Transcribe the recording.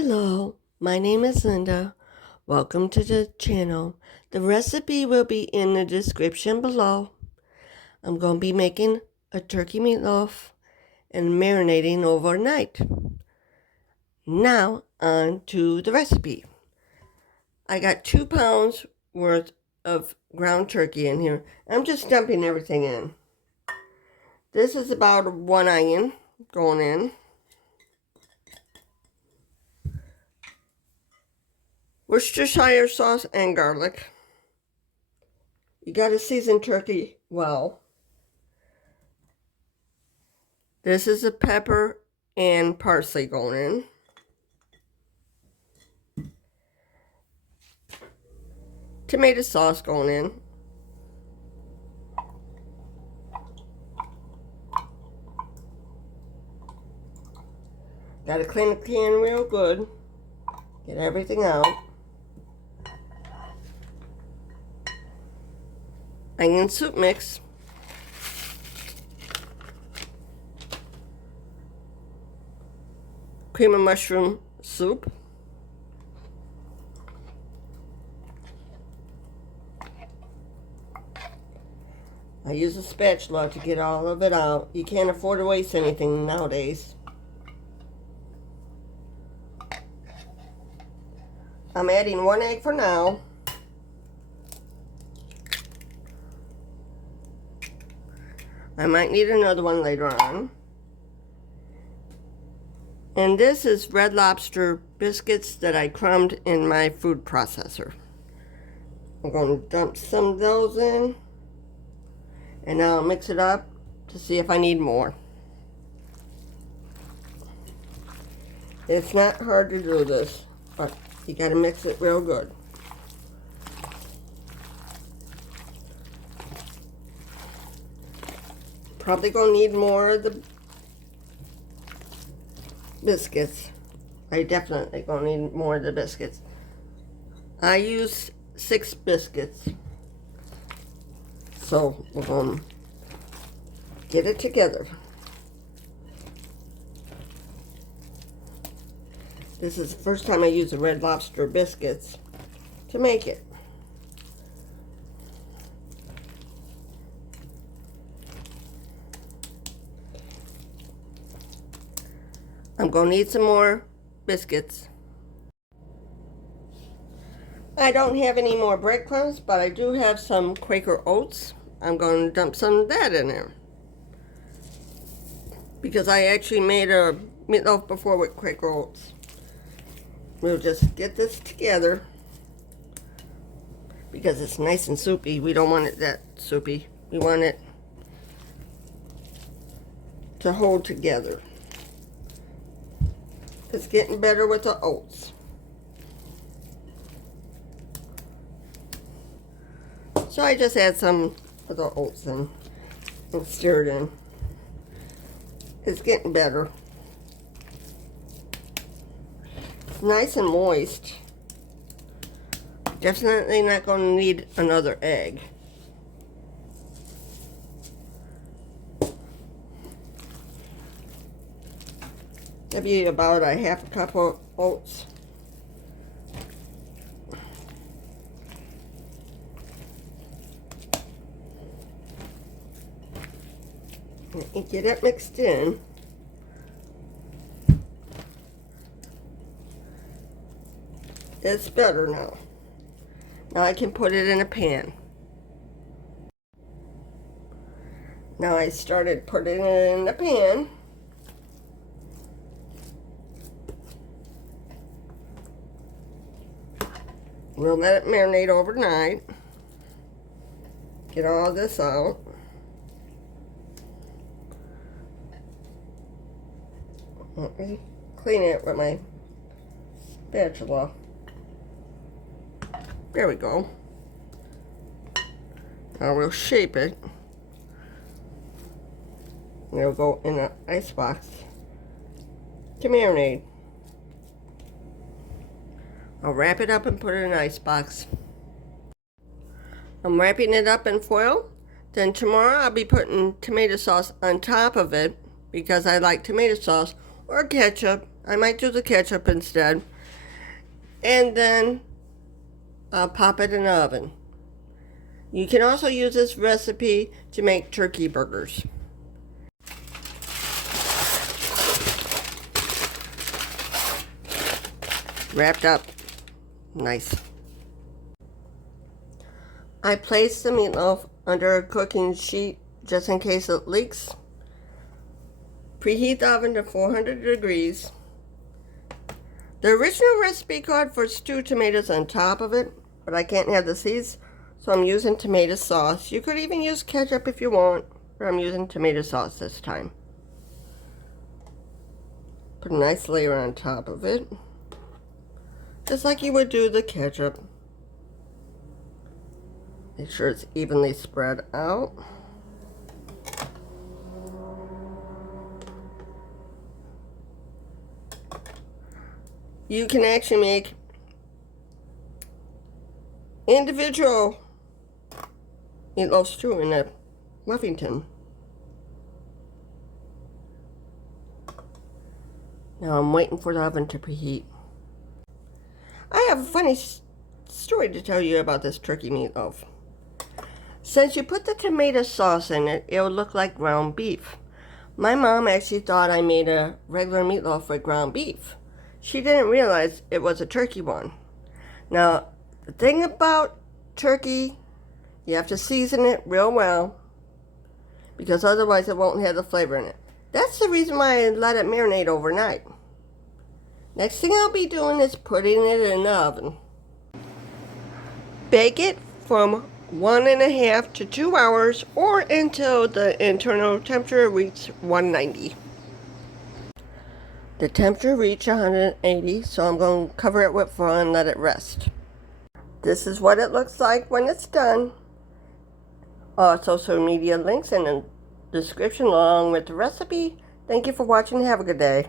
Hello, my name is Linda. Welcome to the channel. The recipe will be in the description below. I'm going to be making a turkey meatloaf and marinating overnight. Now on to the recipe. I got 2 pounds worth of ground turkey in here. I'm just dumping everything in. This is about 1 onion going in. Worcestershire sauce and garlic. You got to season turkey well. This is a pepper and parsley going in. Tomato sauce going in. Got to clean the can real good. Get everything out. Onion soup mix. Cream of mushroom soup. I use a spatula to get all of it out. You can't afford to waste anything nowadays. I'm adding 1 egg for now. I might need another one later on. And this is Red Lobster biscuits that I crumbed in my food processor. I'm going to dump some of those in. And now I'll mix it up to see if I need more. It's not hard to do this, but you got to mix it real good. Probably gonna need more of the biscuits. I definitely gonna need more of the biscuits. I used 6 biscuits. So we're gonna get it together. This is the first time I use the Red Lobster biscuits to make it. I'm going to need some more biscuits. I don't have any more breadcrumbs, but I do have some Quaker oats. I'm going to dump some of that in there. Because I actually made a meatloaf before with Quaker oats. We'll just get this together. Because it's nice and soupy. We don't want it that soupy. We want it to hold together. It's getting better with the oats. So I just add some of the oats in and stir it in. It's getting better. It's nice and moist. Definitely not going to need another egg. Maybe about a 1/2 cup of oats. And get it mixed in. It's better now. Now I can put it in a pan. Now I started putting it in the pan. We'll let it marinate overnight. Get all this out. Let me clean it with my spatula. There we go. Now we'll shape it. And it'll go in an ice box to marinate. I'll wrap it up and put it in an ice box. I'm wrapping it up in foil. Then tomorrow I'll be putting tomato sauce on top of it because I like tomato sauce or ketchup. I might do the ketchup instead. And then I'll pop it in the oven. You can also use this recipe to make turkey burgers. Wrapped up. Nice. I placed the meatloaf under a cooking sheet just in case it leaks. Preheat the oven to 400 degrees. The original recipe called for stewed tomatoes on top of it, but I can't have the seeds, so I'm using tomato sauce. You could even use ketchup if you want, but I'm using tomato sauce this time. Put a nice layer on top of it, just like you would do the ketchup. Make sure it's evenly spread out. You can actually make individual meatloaves too in a muffin tin. Now I'm waiting for the oven to preheat. I have a funny story to tell you about this turkey meatloaf. Since you put the tomato sauce in it, it'll look like ground beef. My mom actually thought I made a regular meatloaf with ground beef. She didn't realize it was a turkey one. Now, the thing about turkey, you have to season it real well, because otherwise it won't have the flavor in it. That's the reason why I let it marinate overnight. Next thing I'll be doing is putting it in the oven. Bake it from 1.5 to 2 hours or until the internal temperature reaches 190. The temperature reached 180, so I'm going to cover it with foil and let it rest. This is what it looks like when it's done. Social media links in the description along with the recipe. Thank you for watching. Have a good day.